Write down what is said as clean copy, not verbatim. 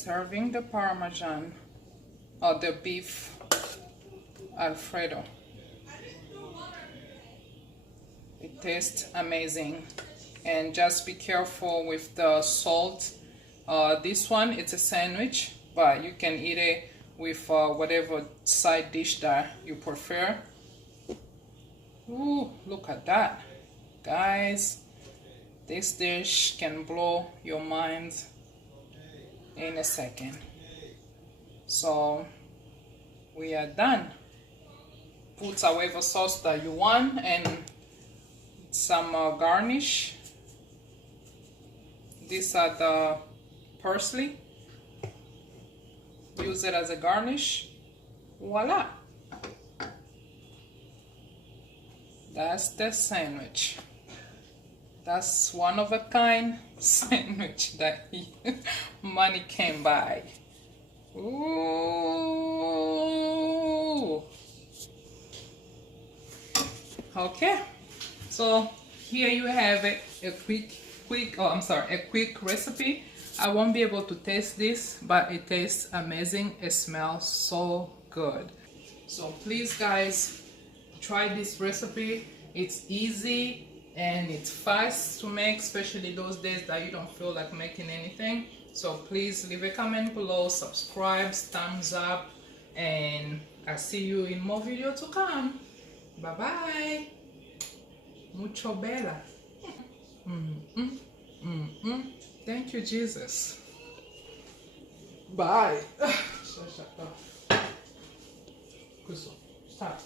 serving the parmesan or the beef alfredo. It tastes amazing, and just be careful with the salt. This one, it's a sandwich, but you can eat it with whatever side dish that you prefer. Ooh, look at that, guys. This dish can blow your mind in a second. So we are done. Put whatever sauce that you want and some garnish. These are the parsley. Use it as a garnish. Voila! That's the sandwich. That's one of a kind sandwich that money can buy. Ooh. Okay, so here you have it, a quick recipe. I won't be able to taste this, but it tastes amazing. It smells so good. So please, guys, try this recipe. It's easy and it's fast to make, especially those days that you don't feel like making anything. So please leave a comment below, subscribe, thumbs up, and I'll see you in more video to come. Bye bye. Mucho bella. Thank you, Jesus. Bye. Stop.